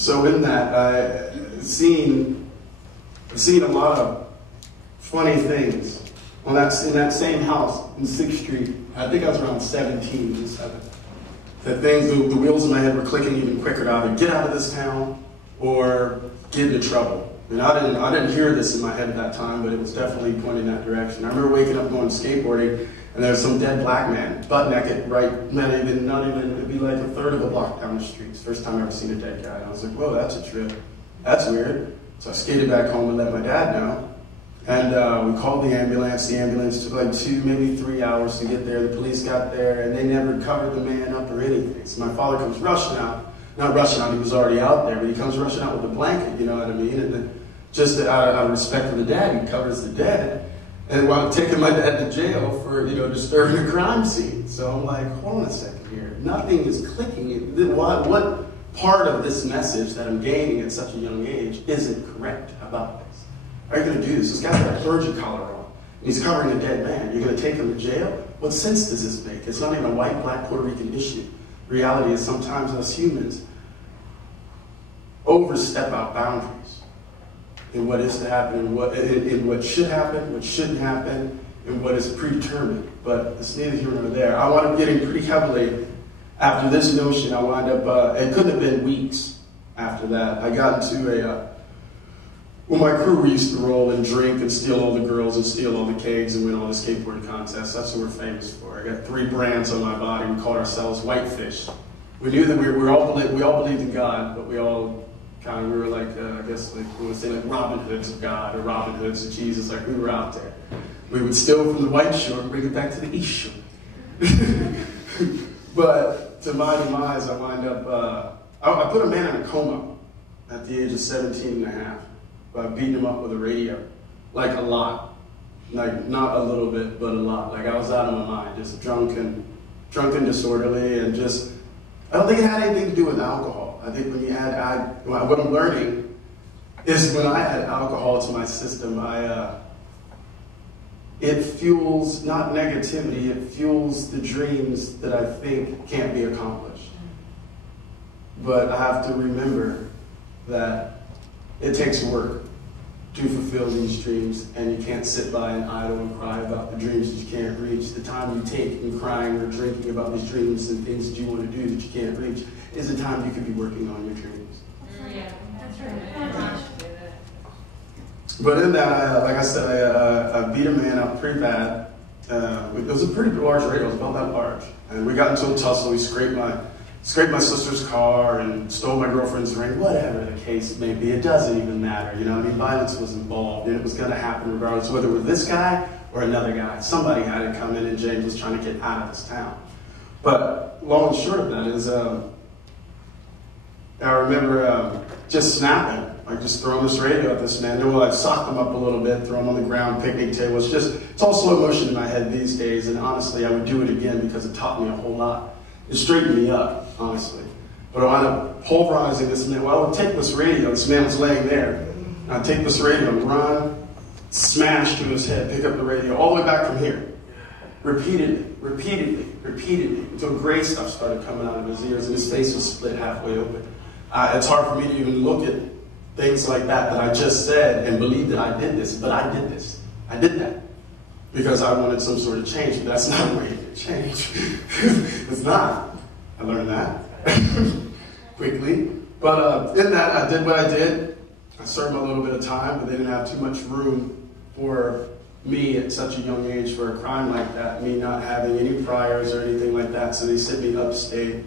So in that, I've seen a lot of funny things. In that same house in 6th Street, I think I was around 17 and 7. The wheels in my head were clicking even quicker to either get out of this town or get into trouble. And I didn't hear this in my head at that time, but it was definitely pointing that direction. I remember waking up going skateboarding, and there was some dead black man, butt naked, right, not even, it'd be like a third of a block down the street. It's the first time I ever seen a dead guy. And I was like, whoa, that's a trip. That's weird. So I skated back home and let my dad know. And we called the ambulance. The ambulance took like 2, maybe 3 hours to get there. The police got there, and they never covered the man up or anything. So my father comes rushing out. Not rushing out, he was already out there, but he comes rushing out with a blanket, you know what I mean? And then just out of respect for the dad, he covers the dead. And while I'm taking my dad to jail for, disturbing a crime scene. So I'm like, hold on a second here. Nothing is clicking. What part of this message that I'm gaining at such a young age isn't correct about this? How are you going to do this? This guy's got a clergy collar on. And he's covering a dead man. You're going to take him to jail? What sense does this make? It's not even a white, black, Puerto Rican issue. The reality is sometimes us humans overstep our boundaries in what is to happen, in what should happen, what shouldn't happen, and what is predetermined. But it's neither here nor there. I wound up getting pretty heavily after this notion. I wound up, it couldn't have been weeks after that. I got into my crew, we used to roll and drink and steal all the girls and steal all the kegs and win all the skateboard contests. That's what we're famous for. I got 3 brands on my body. We called ourselves Whitefish. We knew that we all believed in God, but we were like, I guess, like we would say, like Robin Hoods of God or Robin Hoods of Jesus. Like we were out there. We would steal from the white shore and bring it back to the east shore. But to my demise, I wind up, I put a man in a coma at the age of 17 and a half by beating him up with a radio. Like a lot. Like not a little bit, but a lot. Like I was out of my mind, just drunk and disorderly, and just, I don't think it had anything to do with alcohol. I think when you add, what I'm learning is when I add alcohol to my system, it fuels, not negativity, it fuels the dreams that I think can't be accomplished. But I have to remember that it takes work to fulfill these dreams, and you can't sit by and idle and cry about the dreams that you can't reach. The time you take in crying or drinking about these dreams and things that you want to do that you can't reach is the time you could be working on your dreams. Yeah, that's right. But in that, like I said, I beat a man up pretty bad. It was a pretty large radio. It was about that large. And we got into a tussle. He scraped my sister's car and stole my girlfriend's ring, whatever the case may be. It doesn't even matter, you know what I mean? Violence was involved, and it was going to happen regardless, whether it was this guy or another guy. Somebody had to come in, and James was trying to get out of this town. But long and short of that is, I remember just snapping, like just throwing this radio at this man. Well, I socked him up a little bit, throw him on the ground, picnic table. It's all slow motion in my head these days, and honestly, I would do it again because it taught me a whole lot. It straightened me up, honestly. But I wound up pulverizing this man. Well, I would take this radio. This man was laying there. And I'd take this radio and run, smash to his head, pick up the radio, all the way back from here. Repeatedly, until gray stuff started coming out of his ears and his face was split halfway open. It's hard for me to even look at things like that I just said and believe that I did this, but I did this. I did that. Because I wanted some sort of change, but that's not the way to change. It's not. I learned that quickly. But in that, I did what I did. I served a little bit of time, but they didn't have too much room for me at such a young age for a crime like that, me not having any priors or anything like that, so they sent me upstate.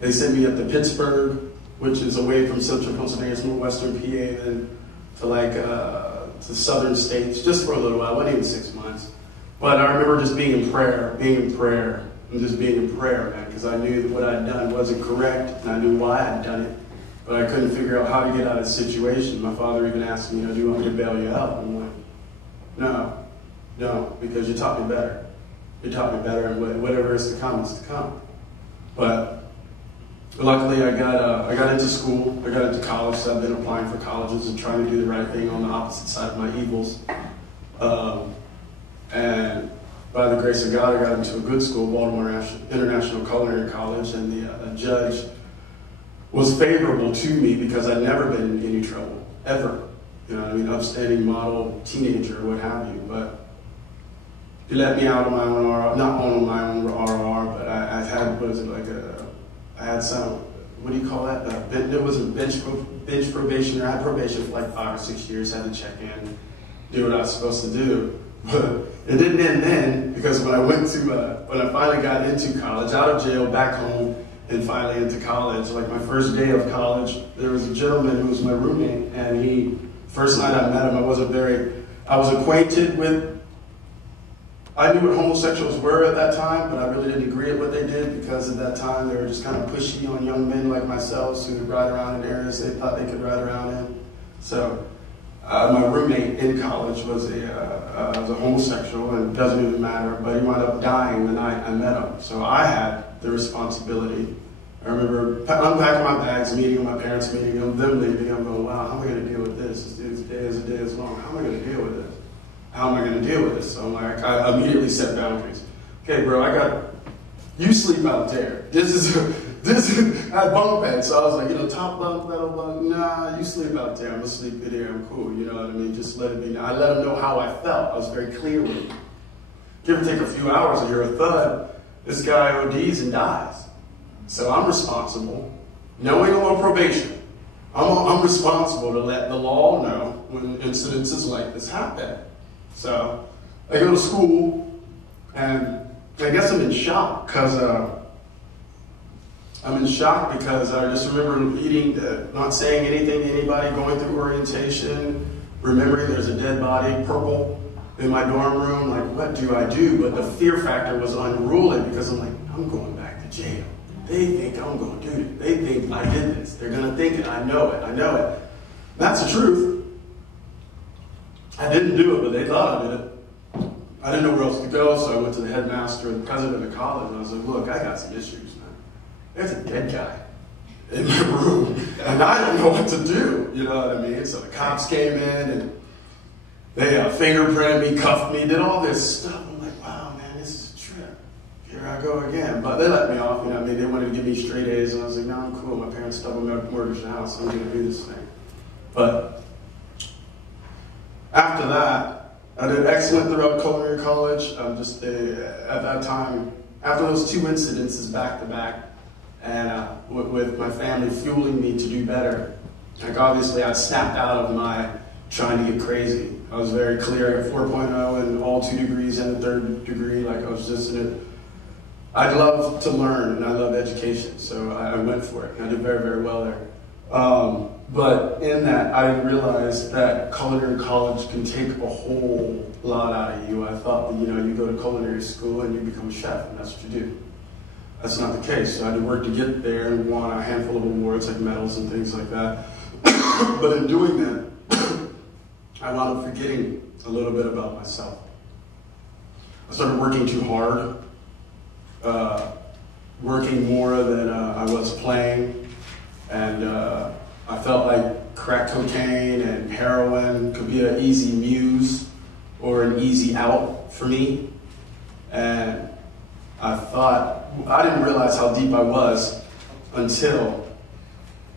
They sent me up to Pittsburgh, which is away from central Pennsylvania, it's northwestern PA, then to like to southern states, just for a little while. It wasn't even 6 months. But I remember just being in prayer, and just being in prayer, man, because I knew that what I'd done wasn't correct, and I knew why I'd done it, but I couldn't figure out how to get out of the situation. My father even asked me, do you want me to bail you out? And I'm like, no, because you taught me better. You taught me better, and whatever is to come is to come. But luckily, I got into school, I got into college, so I've been applying for colleges and trying to do the right thing on the opposite side of my evils. And by the grace of God, I got into a good school, Baltimore International Culinary College, and the judge was favorable to me because I'd never been in any trouble, ever. You know what I mean? Upstanding model teenager, what have you. But he let me out on my own RR, not on my own RR, but I had, I had some, what do you call that? It was a bench probation, or I had probation for like 5 or 6 years, had to check in, do what I was supposed to do. But it didn't end then, because when I finally got into college, out of jail, back home, and finally into college, like my first day of college, there was a gentleman who was my roommate, and first night I met him, I was acquainted with, I knew what homosexuals were at that time, but I really didn't agree with what they did, because at that time they were just kind of pushy on young men like myself who would ride around in areas they thought they could ride around in. So my roommate in college was a homosexual, and it doesn't even matter, but he wound up dying the night I met him. So I had the responsibility. I remember unpacking my bags, meeting my parents, meeting them leaving. I'm going, wow, how am I going to deal with this? This day is long. How am I going to deal with this? How am I going to deal with this? So I'm like, I immediately set boundaries. Okay, bro, you sleep out there. This is I had bunk beds, so I was like, top bunk, middle bunk. Nah, you sleep out there. I'm gonna sleep in here. I'm cool. You know what I mean? Just let it be. I let him know how I felt. I was very clear with him. Give or take a few hours, I hear a thud. This guy ODs and dies. So I'm responsible, knowing I'm on probation. I'm responsible to let the law know when incidences like this happen. So I go to school, and I guess I'm in shock because I just remember not saying anything to anybody, going through orientation, remembering there's a dead body, purple, in my dorm room. Like, what do I do? But the fear factor was unruly, because I'm like, I'm going back to jail. They think I'm going to do it. They think I did this. They're going to think it. I know it. That's the truth. I didn't do it, but they thought I did it. I didn't know where else to go, so I went to the headmaster and the president of college, and I was like, look, I got some issues, man. There's a dead guy in my room, and I don't know what to do. You know what I mean? So the cops came in, and they fingerprinted me, cuffed me, did all this stuff. I'm like, wow, man, this is a trip. Here I go again. But they let me off. You know what I mean? They wanted to give me straight A's, and I was like, no, I'm cool. My parents double mortgaged the house. I'm going to do this thing. But after that, I did excellent throughout culinary college. At that time, after those 2 incidences back to back, and with my family fueling me to do better, like obviously I snapped out of my trying to get crazy. I was very clear. I got 4.0 in all 2 degrees and the 3rd degree. Like I was just in it. I love to learn, and I love education, so I went for it. I did very, very well there. But in that, I realized that culinary college can take a whole lot out of you. I thought that, you go to culinary school and you become a chef, and that's what you do. That's not the case. So I had to work to get there and won a handful of awards, like medals and things like that. But in doing that, I wound up forgetting a little bit about myself. I started working too hard, working more than I was playing, and I felt like crack cocaine and heroin could be an easy muse or an easy out for me. And I didn't realize how deep I was until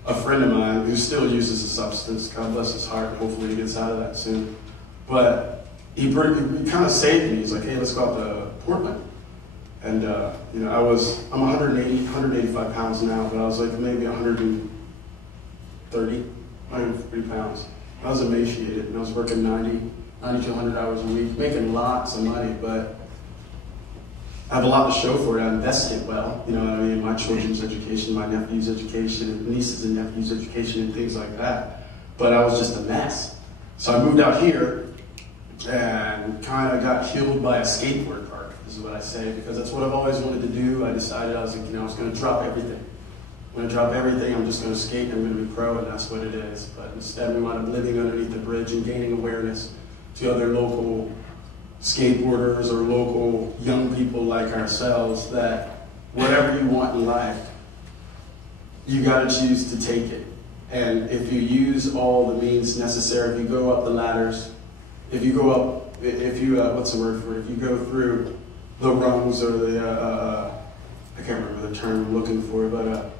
a friend of mine who still uses a substance, God bless his heart, hopefully he gets out of that soon, but he kind of saved me. He's like, hey, let's go out to Portland. And I'm 185 pounds now, but I was like maybe 130 pounds. I was emaciated, and I was working 90 to 100 hours a week, making lots of money, but I have a lot to show for it. I invested well, you know what I mean? My children's education, my nephew's education, nieces and nephews' education, and things like that. But I was just a mess. So I moved out here and kind of got healed by a skateboard park, is what I say, because that's what I've always wanted to do. I decided I was like, I was going to drop everything. I'm going to drop everything, I'm just going to skate, and I'm going to be pro, and that's what it is. But instead, we wound up living underneath the bridge and gaining awareness to other local skateboarders or local young people like ourselves that whatever you want in life, you got to choose to take it. And if you use all the means necessary, if you go up the ladders, if you go what's the word for it? If you go through the rungs or I can't remember the term I'm looking for, but